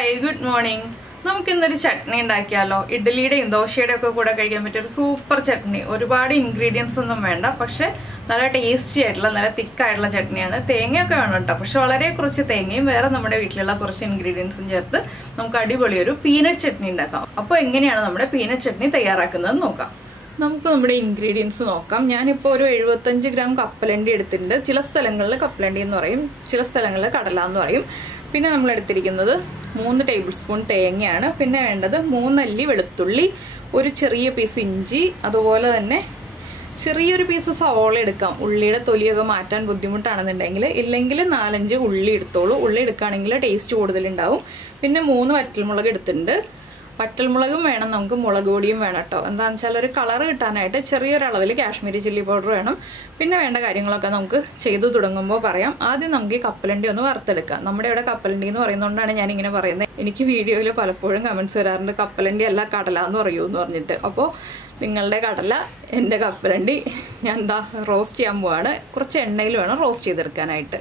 Hi, good morning. നമുക്ക് ഇന്നൊരു ചട്നി ഉണ്ടാക്കിയാലോ. ഇഡ്ഡലിയുടെയും ദോശയുടെയും ഒക്കെ കൂടെ കഴിക്കാൻ പറ്റിയ ഒരു സൂപ്പർ ചട്നി. ഒരുപാട് ഇൻഗ്രീഡിയൻസ് ഒന്നും വേണ്ട, പക്ഷെ നല്ല ടേസ്റ്റി ആയിട്ടുള്ള നല്ല തിക്ക് ആയിട്ടുള്ള ചട്നിയാണ്. തേങ്ങയൊക്കെ വേണം കേട്ടോ, പക്ഷെ വളരെ കുറച്ച് തേങ്ങയും വേറെ നമ്മുടെ വീട്ടിലുള്ള കുറച്ച് ഇൻഗ്രീഡിയൻസും ചേർത്ത് നമുക്ക് അടിപൊളി ഒരു പീനട്ട് ചട്നി ഉണ്ടാക്കാം. അപ്പോൾ എങ്ങനെയാണ് നമ്മുടെ പീനട്ട് ചട്നി തയ്യാറാക്കുന്നത് നോക്കാം. നമുക്ക് നമ്മുടെ ഇൻഗ്രീഡിയൻസ് നോക്കാം. ഞാനിപ്പോൾ ഒരു 75 ഗ്രാം കപ്പലണ്ടി എടുത്തിട്ടുണ്ട്. ചില സ്ഥലങ്ങളിൽ കപ്പലണ്ടി എന്ന് പറയും, ചില സ്ഥലങ്ങളിൽ കടല എന്ന് പറയും. പിന്നെ നമ്മൾ എടുത്തിരിക്കുന്നത് 3 ടേബിൾ സ്പൂൺ തേങ്ങയാണ്. പിന്നെ വേണ്ടത് 3 അല്ലി വെളുത്തുള്ളി, ഒരു ചെറിയ പീസ് ഇഞ്ചി, അതുപോലെ തന്നെ ചെറിയൊരു പീസ് സവോള എടുക്കാം. ഉള്ളിയുടെ തൊലിയൊക്കെ മാറ്റാൻ ബുദ്ധിമുട്ടാണെന്നുണ്ടെങ്കിൽ, ഇല്ലെങ്കിൽ 4-5 ഉള്ളി എടുത്തോളൂ. ഉള്ളി എടുക്കുകയാണെങ്കിൽ ടേസ്റ്റ് കൂടുതലുണ്ടാവും. പിന്നെ 3 വറ്റൽമുളക് എടുത്തിട്ടുണ്ട്. വറ്റൽമുളകും വേണം, നമുക്ക് മുളക് പൊടിയും വേണം കേട്ടോ. എന്താണെന്ന് വെച്ചാൽ ഒരു കളർ കിട്ടാനായിട്ട് ചെറിയൊരളവിൽ കാശ്മീരി ചില്ലി പൗഡർ വേണം. പിന്നെ വേണ്ട കാര്യങ്ങളൊക്കെ നമുക്ക് ചെയ്തു തുടങ്ങുമ്പോൾ പറയാം. ആദ്യം നമുക്ക് ഈ കപ്പലണ്ടി ഒന്ന് വറുത്തെടുക്കാം. നമ്മുടെ ഇവിടെ കപ്പലണ്ടി എന്ന് പറയുന്നതുകൊണ്ടാണ് ഞാനിങ്ങനെ പറയുന്നത്. എനിക്ക് വീഡിയോയിൽ പലപ്പോഴും കമൻസ് വരാറുണ്ട്, കപ്പലണ്ടി അല്ല കടല എന്ന് പറയൂ എന്ന് പറഞ്ഞിട്ട്. അപ്പോൾ നിങ്ങളുടെ കടല, എൻ്റെ കപ്പലണ്ടി ഞാൻ എന്താ റോസ്റ്റ് ചെയ്യാൻ പോവാണ്. കുറച്ച് എണ്ണയിൽ വേണം റോസ്റ്റ് ചെയ്തെടുക്കാനായിട്ട്.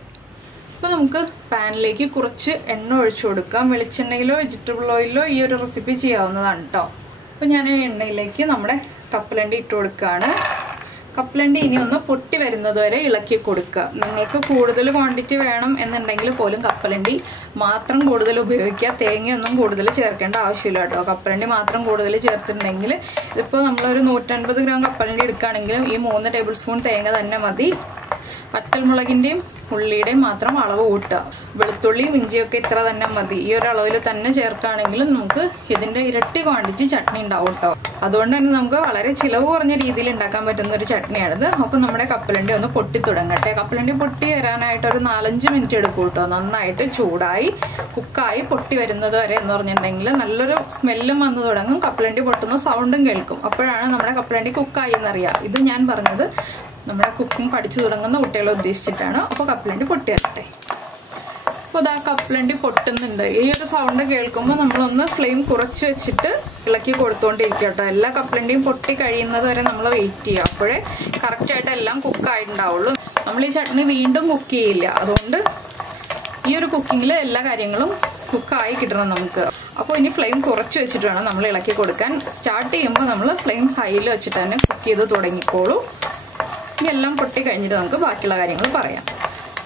അപ്പോൾ നമുക്ക് പാനിലേക്ക് കുറച്ച് എണ്ണ ഒഴിച്ചു കൊടുക്കാം. വെളിച്ചെണ്ണയിലോ വെജിറ്റബിൾ ഓയിലോ ഈ ഒരു റെസിപ്പി ചെയ്യാവുന്നതാണ് കേട്ടോ. അപ്പോൾ ഞാൻ എണ്ണയിലേക്ക് നമ്മുടെ കപ്പലണ്ടി ഇട്ട് കൊടുക്കുകയാണ്. കപ്പലണ്ടി ഇനി ഒന്ന് പൊട്ടി വരുന്നത് വരെ ഇളക്കി കൊടുക്കുക. നിങ്ങൾക്ക് കൂടുതൽ ക്വാണ്ടിറ്റി വേണം എന്നുണ്ടെങ്കിൽ പോലും കപ്പലണ്ടി മാത്രം കൂടുതൽ ഉപയോഗിക്കുക. തേങ്ങയൊന്നും കൂടുതൽ ചേർക്കേണ്ട ആവശ്യമില്ല കേട്ടോ. കപ്പലണ്ടി മാത്രം കൂടുതൽ ചേർത്തിട്ടുണ്ടെങ്കിൽ, ഇതിപ്പോൾ നമ്മളൊരു 150 ഗ്രാം കപ്പലണ്ടി എടുക്കുകയാണെങ്കിലും ഈ 3 ടേബിൾ സ്പൂൺ തേങ്ങ തന്നെ മതി. വറ്റൽമുളകിൻ്റെയും ഉള്ളിയുടെയും മാത്രം അളവ് കൂട്ടുക. വെളുത്തുള്ളിയും ഇഞ്ചിയൊക്കെ ഇത്ര തന്നെ മതി. ഈ ഒരു അളവിൽ തന്നെ ചേർക്കുകയാണെങ്കിലും നമുക്ക് ഇതിൻ്റെ ഇരട്ടി ക്വാണ്ടിറ്റി ചട്നി ഉണ്ടാവും കേട്ടോ. അതുകൊണ്ട് തന്നെ നമുക്ക് വളരെ ചിലവ് കുറഞ്ഞ രീതിയിൽ ഉണ്ടാക്കാൻ പറ്റുന്ന ഒരു ചട്നിയാണിത്. അപ്പോൾ നമ്മുടെ കപ്പലണ്ടി ഒന്ന് പൊട്ടി തുടങ്ങട്ടെ. കപ്പലണ്ടി പൊട്ടി വരാനായിട്ട് ഒരു 4-5 മിനിറ്റ് എടുക്കും കേട്ടോ. നന്നായിട്ട് ചൂടായി കുക്കായി പൊട്ടി വരുന്നത് വരെ എന്ന് പറഞ്ഞിട്ടുണ്ടെങ്കിൽ നല്ലൊരു സ്മെല്ലും വന്നു തുടങ്ങും. കപ്പലണ്ടി പൊട്ടുന്ന സൗണ്ടും കേൾക്കും. അപ്പോഴാണ് നമ്മുടെ കപ്പലണ്ടി കുക്കായി എന്നറിയാം. ഇത് ഞാൻ പറഞ്ഞത് നമ്മുടെ കുക്കിംഗ് പഠിച്ചു തുടങ്ങുന്ന കുട്ടികളെ ഉദ്ദേശിച്ചിട്ടാണ്. അപ്പോൾ കപ്പലണ്ടി പൊട്ടി വരട്ടെ. അപ്പോൾ ഇതാ കപ്പലണ്ടി പൊട്ടുന്നുണ്ട്. ഈ ഒരു സൗണ്ട് കേൾക്കുമ്പോൾ നമ്മളൊന്ന് ഫ്ലെയിം കുറച്ച് വെച്ചിട്ട് ഇളക്കി കൊടുത്തുകൊണ്ടിരിക്കുക കേട്ടോ. എല്ലാ കപ്പലണ്ടിയും പൊട്ടി കഴിയുന്നത് വരെ നമ്മൾ വെയിറ്റ് ചെയ്യുക. അപ്പോഴേ കറക്റ്റായിട്ട് എല്ലാം കുക്കായിട്ടുണ്ടാവുള്ളൂ. നമ്മൾ ഈ ചട്നി വീണ്ടും കുക്ക് ചെയ്യില്ല. അതുകൊണ്ട് ഈ ഒരു കുക്കിങ്ങിൽ എല്ലാ കാര്യങ്ങളും കുക്കായി കിട്ടണം നമുക്ക്. അപ്പോൾ ഇനി ഫ്ലെയിം കുറച്ച് വെച്ചിട്ട് വേണം നമ്മൾ ഇളക്കി കൊടുക്കാൻ. സ്റ്റാർട്ട് ചെയ്യുമ്പോൾ നമ്മൾ ഫ്ലെയിം ഹൈയിൽ വെച്ചിട്ട് തന്നെ കുക്ക് ചെയ്ത് തുടങ്ങിക്കോളൂ. ഇനി എല്ലാം പൊട്ടി കഴിഞ്ഞിട്ട് നമുക്ക് ബാക്കിയുള്ള കാര്യങ്ങൾ പറയാം.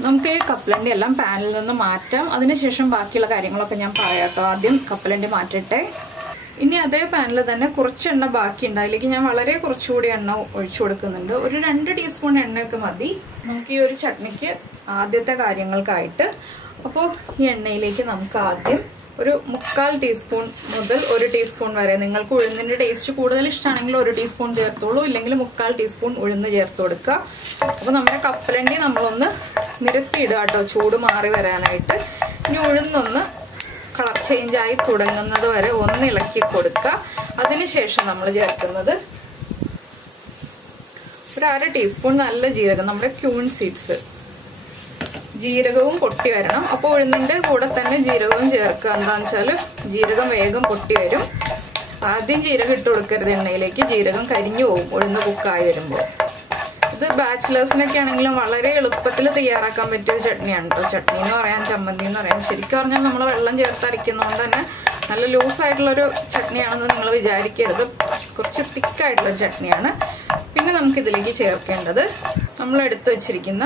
നമുക്ക് ഈ കപ്പലണ്ടി എല്ലാം പാനിൽ നിന്ന് മാറ്റാം. അതിനുശേഷം ബാക്കിയുള്ള കാര്യങ്ങളൊക്കെ ഞാൻ പറയാം കേട്ടോ. ആദ്യം കപ്പലണ്ടി മാറ്റട്ടെ. ഇനി അതേ പാനിൽ തന്നെ കുറച്ച് എണ്ണ ബാക്കിയുണ്ട്. അതിലേക്ക് ഞാൻ വളരെ കുറച്ചുകൂടി എണ്ണ ഒഴിച്ചു കൊടുക്കുന്നുണ്ട്. ഒരു 2 ടീസ്പൂൺ എണ്ണയൊക്കെ മതി നമുക്ക് ഈ ഒരു ചട്നിക്ക് ആദ്യത്തെ കാര്യങ്ങൾക്കായിട്ട്. അപ്പോൾ ഈ എണ്ണയിലേക്ക് നമുക്ക് ആദ്യം ഒരു 1/4 ടീസ്പൂൺ മുതൽ 1 ടീസ്പൂൺ വരെ, നിങ്ങൾക്ക് ഉഴുന്നിൻ്റെ ടേസ്റ്റ് കൂടുതൽ ഇഷ്ടമാണെങ്കിൽ 1 ടീസ്പൂൺ ചേർത്തോളൂ, ഇല്ലെങ്കിൽ 1/4 ടീസ്പൂൺ ഉഴുന്ന് ചേർത്ത് കൊടുക്കുക. അപ്പോൾ നമ്മുടെ കപ്പലണ്ടി നമ്മളൊന്ന് നിരത്തിയിടുക കേട്ടോ, ചൂട് മാറി വരാനായിട്ട്. ഇനി ഉഴുന്നൊന്ന് കളർ ചേഞ്ച് ആയി തുടങ്ങുന്നത് വരെ ഒന്ന് ഇളക്കി കൊടുക്കുക. അതിനുശേഷം നമ്മൾ ചേർക്കുന്നത് ഒരു 1/2 ടീസ്പൂൺ നല്ല ജീരകം, നമ്മുടെ ക്യൂൺ സീഡ്സ്. ജീരകവും പൊട്ടി വരണം. അപ്പോൾ ഉഴുന്നിൻ്റെ കൂടെ തന്നെ ജീരകവും ചേർക്കുക. എന്താണെന്ന് വെച്ചാൽ ജീരകം വേഗം പൊട്ടി വരും. ആദ്യം ജീരകം ഇട്ട് കൊടുക്കരുത് എണ്ണയിലേക്ക്, ജീരകം കരിഞ്ഞു പോകും ഉഴുന്ന് കുക്കായി വരുമ്പോൾ. ഇത് ബാച്ചിലേഴ്സിനൊക്കെ ആണെങ്കിലും വളരെ എളുപ്പത്തിൽ തയ്യാറാക്കാൻ പറ്റിയ ചട്നിയാണ് കേട്ടോ. ചട്നി എന്ന് പറയാൻ, ചമ്മന്തി എന്ന് പറയാൻ, ശരിക്കും പറഞ്ഞാൽ നമ്മൾ വെള്ളം ചേർത്ത് അരയ്ക്കുന്നതുകൊണ്ട് തന്നെ നല്ല ലൂസായിട്ടുള്ളൊരു ചട്നിയാണെന്ന് നിങ്ങൾ വിചാരിക്കരുത്. കുറച്ച് തിക്കായിട്ടുള്ള ചട്നിയാണ്. പിന്നെ നമുക്കിതിലേക്ക് ചേർക്കേണ്ടത് നമ്മൾ എടുത്തു വച്ചിരിക്കുന്ന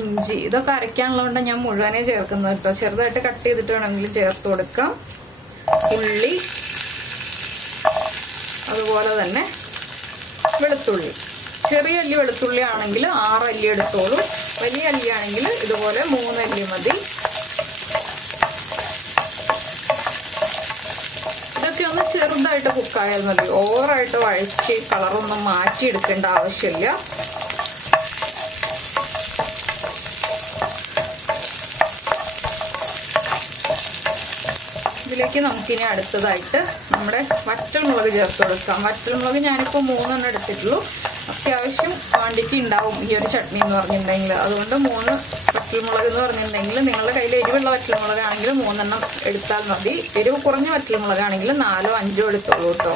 ഇഞ്ചി. ഇതൊക്കെ അരയ്ക്കാനുള്ളതുകൊണ്ട് ഞാൻ മുഴുവനെ ചേർക്കുന്നത് കേട്ടോ. ചെറുതായിട്ട് കട്ട് ചെയ്തിട്ട് വേണമെങ്കിൽ ചേർത്ത് കൊടുക്കാം. ഉള്ളി, അതുപോലെ തന്നെ വെളുത്തുള്ളി. ചെറിയ അല്ലി വെളുത്തുള്ളി ആണെങ്കിൽ 6 അല്ലി എടുത്തോളൂ. വലിയ അല്ലി ആണെങ്കിൽ ഇതുപോലെ 3 അല്ലി മതി. ഇതൊക്കെ ഒന്ന് ചെറുതായിട്ട് കുക്കായാൽ മതി. ഓവറായിട്ട് വഴച്ച് കളറൊന്നും മാറ്റിയെടുക്കേണ്ട ആവശ്യമില്ല. ഇതിലേക്ക് നമുക്കിനി അടുത്തതായിട്ട് നമ്മുടെ വറ്റൽമുളക് ചേർത്ത് കൊടുക്കാം. വറ്റൽമുളക് ഞാനിപ്പോൾ 3 എണ്ണം എടുത്തിട്ടുള്ളൂ. അത്യാവശ്യം ക്വാണ്ടിറ്റി ഉണ്ടാവും ഈ ഒരു ചട്നി എന്ന് പറഞ്ഞിട്ടുണ്ടെങ്കിൽ. അതുകൊണ്ട് 3 വറ്റൽമുളക് എന്ന് പറഞ്ഞിട്ടുണ്ടെങ്കിൽ നിങ്ങളുടെ കയ്യിൽ എരിവുള്ള വറ്റൽമുളകാണെങ്കിൽ 3 എണ്ണം എടുത്താൽ മതി. എരിവ് കുറഞ്ഞ വറ്റൽമുളകാണെങ്കിൽ 4-5 എടുത്തോളൂ കേട്ടോ.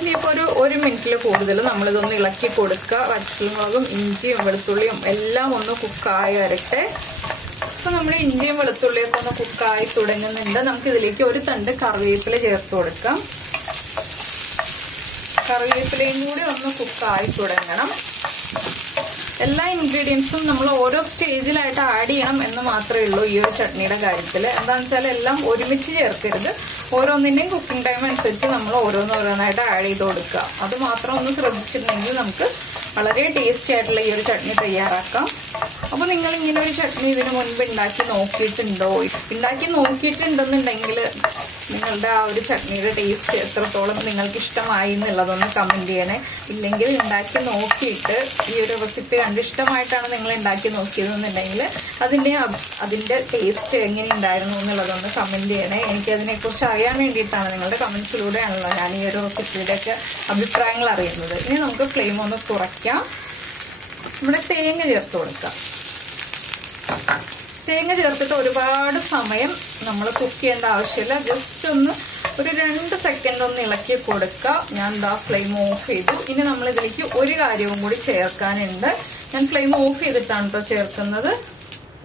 ഇനിയിപ്പോൾ ഒരു 1 മിനിറ്റിൽ കൂടുതൽ നമ്മളിതൊന്ന് ഇളക്കി കൊടുക്കുക. വറ്റൽമുളകും ഇഞ്ചിയും വെളുത്തുള്ളിയും എല്ലാം ഒന്ന് കുക്കായി വരട്ടെ. അപ്പോൾ നമ്മുടെ ഇഞ്ചിയും വെളുത്തുള്ളിയൊക്കെ ഒന്ന് കുക്കായി തുടങ്ങുന്നുണ്ട്. നമുക്കിതിലേക്ക് ഒരു തണ്ട് കറിവേപ്പില ചേർത്ത് കൊടുക്കാം. കറിവേപ്പിലയും കൂടി ഒന്ന് കുക്കായി തുടങ്ങണം. എല്ലാ ഇൻഗ്രീഡിയൻസും നമ്മൾ ഓരോ സ്റ്റേജിലായിട്ട് ആഡ് ചെയ്യണം എന്ന് മാത്രമേ ഉള്ളൂ ഈ ഒരു ചട്നിയുടെ കാര്യത്തിൽ. എന്താണെന്ന് വെച്ചാൽ എല്ലാം ഒരുമിച്ച് ചേർക്കരുത്. ഓരോന്നിൻ്റെയും കുക്കിംഗ് ടൈം അനുസരിച്ച് നമ്മൾ ഓരോന്നായിട്ട് ആഡ് ചെയ്ത് കൊടുക്കുക. അത് മാത്രം ഒന്ന് ശ്രദ്ധിച്ചിട്ടുണ്ടെങ്കിൽ നമുക്ക് വളരെ ടേസ്റ്റി ആയിട്ടുള്ള ഈ ഒരു ചട്നി തയ്യാറാക്കാം. അപ്പോൾ നിങ്ങൾ ഇങ്ങനെ ഒരു ചട്നി ഇതിന് മുൻപ് ഉണ്ടാക്കി നോക്കിയിട്ടുണ്ടെന്നുണ്ടെങ്കിൽ നിങ്ങളുടെ ആ ഒരു ചട്നിയുടെ ടേസ്റ്റ് എത്രത്തോളം നിങ്ങൾക്ക് ഇഷ്ടമായി എന്നുള്ളതൊന്ന് കമൻറ്റ് ചെയ്യണേ. ഇല്ലെങ്കിൽ ഉണ്ടാക്കി നോക്കിയിട്ട് ഈ ഒരു റെസിപ്പി കണ്ട് ഇഷ്ടമായിട്ടാണ് നിങ്ങൾ ഉണ്ടാക്കി നോക്കിയതെന്നുണ്ടെങ്കിൽ അതിൻ്റെ ടേസ്റ്റ് എങ്ങനെ ഉണ്ടായിരുന്നു എന്നുള്ളതൊന്ന് കമൻറ്റ് ചെയ്യണേ. എനിക്കതിനെക്കുറിച്ച് അറിയാൻ വേണ്ടിയിട്ടാണ്, നിങ്ങളുടെ കമൻസിലൂടെയാണല്ലോ ഞാൻ ഈ ഒരു റെസിപ്പിയുടെയൊക്കെ അഭിപ്രായങ്ങൾ അറിയുന്നത്. ഇനി നമുക്ക് ഫ്ലെയിം ഒന്ന് കുറയ്ക്കാം. ഇവിടെ തേങ്ങ ചേർത്ത് കൊടുക്കാം. തേങ്ങ ചേർത്തിട്ട് ഒരുപാട് സമയം നമ്മൾ കുക്ക് ചെയ്യേണ്ട ആവശ്യമില്ല. ജസ്റ്റ് ഒന്ന് ഒരു 2 സെക്കൻഡ് ഒന്ന് ഇളക്കി കൊടുക്കുക. ഞാൻ ഫ്ലെയിം ഓഫ് ചെയ്തു. ഇനി നമ്മൾ ഇതിലേക്ക് ഒരു കാര്യവും കൂടി ചേർക്കാനുണ്ട്. ഞാൻ ഫ്ലെയിം ഓഫ് ചെയ്തിട്ടാണ് കേട്ടോ ചേർക്കുന്നത്.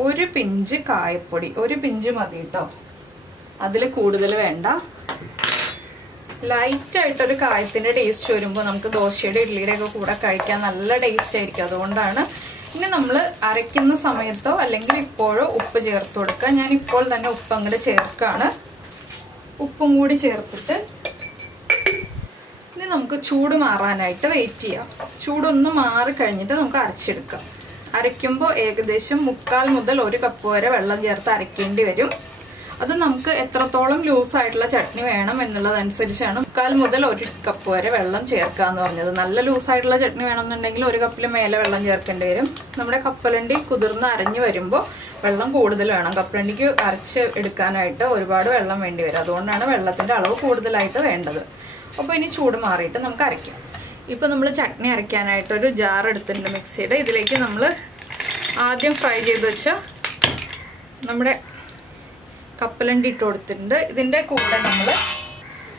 ഒരു പിഞ്ച് കായപ്പൊടി, ഒരു പിഞ്ച് മതി കേട്ടോ, അതിൽ കൂടുതൽ വേണ്ട. ലൈറ്റായിട്ടൊരു കായത്തിന്റെ ടേസ്റ്റ് വരുമ്പോൾ നമുക്ക് ദോശയുടെ ഇഡ്ലിയുടെ ഒക്കെ കൂടെ കഴിക്കാൻ നല്ല ടേസ്റ്റ് ആയിരിക്കും. അതുകൊണ്ടാണ്. ഇനി നമ്മൾ അരയ്ക്കുന്ന സമയത്തോ അല്ലെങ്കിൽ ഇപ്പോഴോ ഉപ്പ് ചേർത്ത് കൊടുക്കുക. ഞാൻ ഇപ്പോൾ തന്നെ ഉപ്പ് അങ്ങോട്ട് ചേർക്കാണ്. ഉപ്പും കൂടി ചേർത്തിട്ട് ഇനി നമുക്ക് ചൂട് മാറാനായിട്ട് വെയിറ്റ് ചെയ്യാം. ചൂടൊന്ന് മാറി കഴിഞ്ഞിട്ട് നമുക്ക് അരച്ചെടുക്കാം. അരയ്ക്കുമ്പോൾ ഏകദേശം 1/4 മുതൽ 1 കപ്പ് വരെ വെള്ളം ചേർത്ത് അരയ്ക്കേണ്ടി വരും. അത് നമുക്ക് എത്രത്തോളം ലൂസായിട്ടുള്ള ചട്നി വേണം എന്നുള്ളതനുസരിച്ചാണ് 1/4 മുതൽ 1 കപ്പ് വരെ വെള്ളം ചേർക്കാന്ന് പറഞ്ഞത്. നല്ല ലൂസായിട്ടുള്ള ചട്നി വേണമെന്നുണ്ടെങ്കിൽ 1 കപ്പിൽ മേലെ വെള്ളം ചേർക്കേണ്ടി വരും. നമ്മുടെ കപ്പലണ്ടി കുതിർന്ന് അരഞ്ഞു വരുമ്പോൾ വെള്ളം കൂടുതൽ വേണം. കപ്പലണ്ടിക്ക് അരച്ച് എടുക്കാനായിട്ട് ഒരുപാട് വെള്ളം വേണ്ടി വരും. അതുകൊണ്ടാണ് വെള്ളത്തിന്റെ അളവ് കൂടുതലായിട്ട് വേണ്ടത്. അപ്പോൾ ഇനി ചൂട് മാറിയിട്ട് നമുക്ക് അരയ്ക്കാം. ഇപ്പൊ നമ്മൾ ചട്നി അരയ്ക്കാനായിട്ട് ഒരു ജാർ എടുത്തിട്ടുണ്ട് മിക്സിയുടെ. ഇതിലേക്ക് നമ്മൾ ആദ്യം ഫ്രൈ ചെയ്ത് വെച്ച നമ്മുടെ കപ്പലണ്ടി ഇട്ട് കൊടുത്തിട്ടുണ്ട്. ഇതിന്റെ കൂടെ നമ്മൾ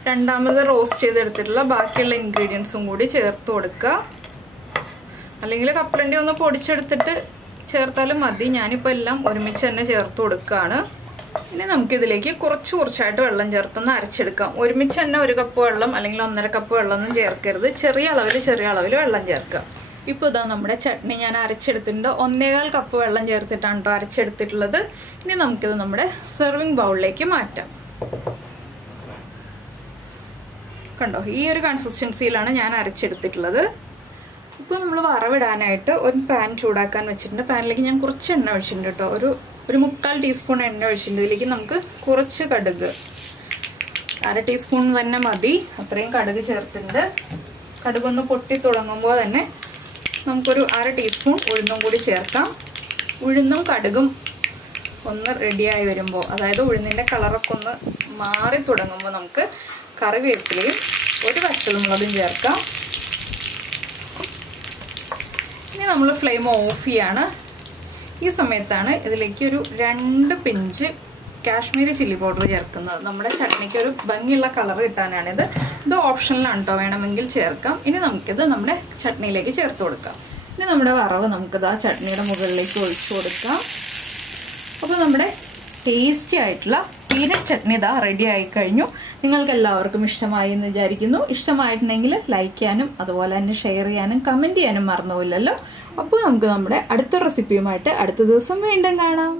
രണ്ടാമത് റോസ്റ്റ് ചെയ്തെടുത്തിട്ടുള്ള ബാക്കിയുള്ള ഇൻഗ്രീഡിയൻസും കൂടി ചേർത്ത് കൊടുക്കുക. അല്ലെങ്കിൽ കപ്പലണ്ടി ഒന്ന് പൊടിച്ചെടുത്തിട്ട് ചേർത്താലും മതി. ഞാനിപ്പോൾ എല്ലാം ഒരുമിച്ച് തന്നെ ചേർത്ത് കൊടുക്കുകയാണ്. ഇനി നമുക്കിതിലേക്ക് കുറച്ചായിട്ട് വെള്ളം ചേർത്തൊന്ന് അരച്ചെടുക്കാം. ഒരുമിച്ച് തന്നെ 1 കപ്പ് വെള്ളം അല്ലെങ്കിൽ 1.5 കപ്പ് വെള്ളമൊന്നും ചേർക്കരുത്. ചെറിയ അളവിൽ വെള്ളം ചേർക്കുക. ഇപ്പോൾ ഇതാ നമ്മുടെ ചട്നി ഞാൻ അരച്ചെടുത്തിട്ടുണ്ട്. 1.25 കപ്പ് വെള്ളം ചേർത്തിട്ടാണ് കേട്ടോ അരച്ചെടുത്തിട്ടുള്ളത്. ഇനി നമുക്കിത് നമ്മുടെ സെർവിങ് ബൗളിലേക്ക് മാറ്റാം. കണ്ടോ, ഈ ഒരു കൺസിസ്റ്റൻസിയിലാണ് ഞാൻ അരച്ചെടുത്തിട്ടുള്ളത്. ഇപ്പോൾ നമ്മൾ വറവിടാനായിട്ട് ഒരു പാൻ ചൂടാക്കാൻ വെച്ചിട്ടുണ്ട്. പാനിലേക്ക് ഞാൻ കുറച്ച് എണ്ണ ഒഴിച്ചിട്ടുണ്ട് കേട്ടോ. ഒരു 1/4 ടീസ്പൂൺ എണ്ണ ഒഴിച്ചിട്ടുണ്ട്. ഇതിലേക്ക് നമുക്ക് കുറച്ച് കടുക്, 1/2 ടീസ്പൂൺ തന്നെ മതി, അത്രയും കടുക് ചേർത്തിട്ടുണ്ട്. കടുകൊന്ന് പൊട്ടി തുടങ്ങുമ്പോൾ തന്നെ നമുക്കൊരു 1/2 ടീസ്പൂൺ ഉഴുന്നും കൂടി ചേർക്കാം. ഉഴുന്നും കടുകും ഒന്ന് റെഡിയായി വരുമ്പോൾ, അതായത് ഉഴുന്നിൻ്റെ കളറൊക്കെ ഒന്ന് മാറി തുടങ്ങുമ്പോൾ നമുക്ക് കറിവേപ്പിലയും 1 പച്ചമുളകും ചേർക്കാം. ഇനി നമ്മൾ ഫ്ലെയിം ഓഫ് ചെയ്യാണ്. ഈ സമയത്താണ് ഇതിലേക്ക് ഒരു 2 പിഞ്ച് കാശ്മീരി ചില്ലി പൗഡർ ചേർക്കുന്നത്. നമ്മുടെ ചട്നിക്ക് ഒരു ഭംഗിയുള്ള കളർ കിട്ടാനാണിത്. ഇത് ഓപ്ഷനിലാണ് കേട്ടോ, വേണമെങ്കിൽ ചേർക്കാം. ഇനി നമുക്കിത് നമ്മുടെ ചട്നിയിലേക്ക് ചേർത്ത് കൊടുക്കാം. ഇനി നമ്മുടെ വറവ് നമുക്കിത് ആ ചട്നിയുടെ മുകളിലേക്ക് ഒഴിച്ചു കൊടുക്കാം. അപ്പോൾ നമ്മുടെ ടേസ്റ്റി ആയിട്ടുള്ള പീനട്ട് ചട്നി ഇതാ റെഡി ആയി കഴിഞ്ഞു. നിങ്ങൾക്ക് എല്ലാവർക്കും ഇഷ്ടമായി എന്ന് വിചാരിക്കുന്നു. ഇഷ്ടമായിട്ടുണ്ടെങ്കിൽ ലൈക്ക് ചെയ്യാനും അതുപോലെ തന്നെ ഷെയർ ചെയ്യാനും കമൻറ്റ് ചെയ്യാനും മറന്നുപോയില്ലല്ലോ. അപ്പോൾ നമുക്ക് നമ്മുടെ അടുത്ത റെസിപ്പിയുമായിട്ട് അടുത്ത ദിവസം വീണ്ടും കാണാം.